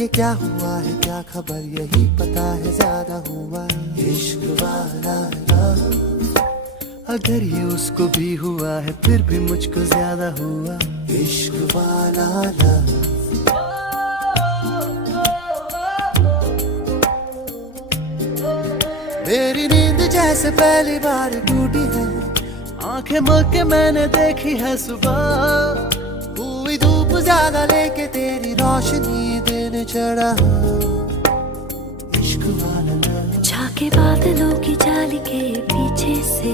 ये क्या हुआ है क्या खबर यही पता है ज्यादा हुआ इश्क वाला लव। अगर ये उसको भी हुआ है फिर भी मुझको ज्यादा हुआ इश्क वाला लव। मेरी नींद जैसे पहली बार टूटी है, आंखें मल के मैंने देखी है सुबह। हुई धूप ज्यादा लेके तेरी रोशनी दिन चढ़ा इश्क वाला लव। झाके बादलों की जाली के पीछे से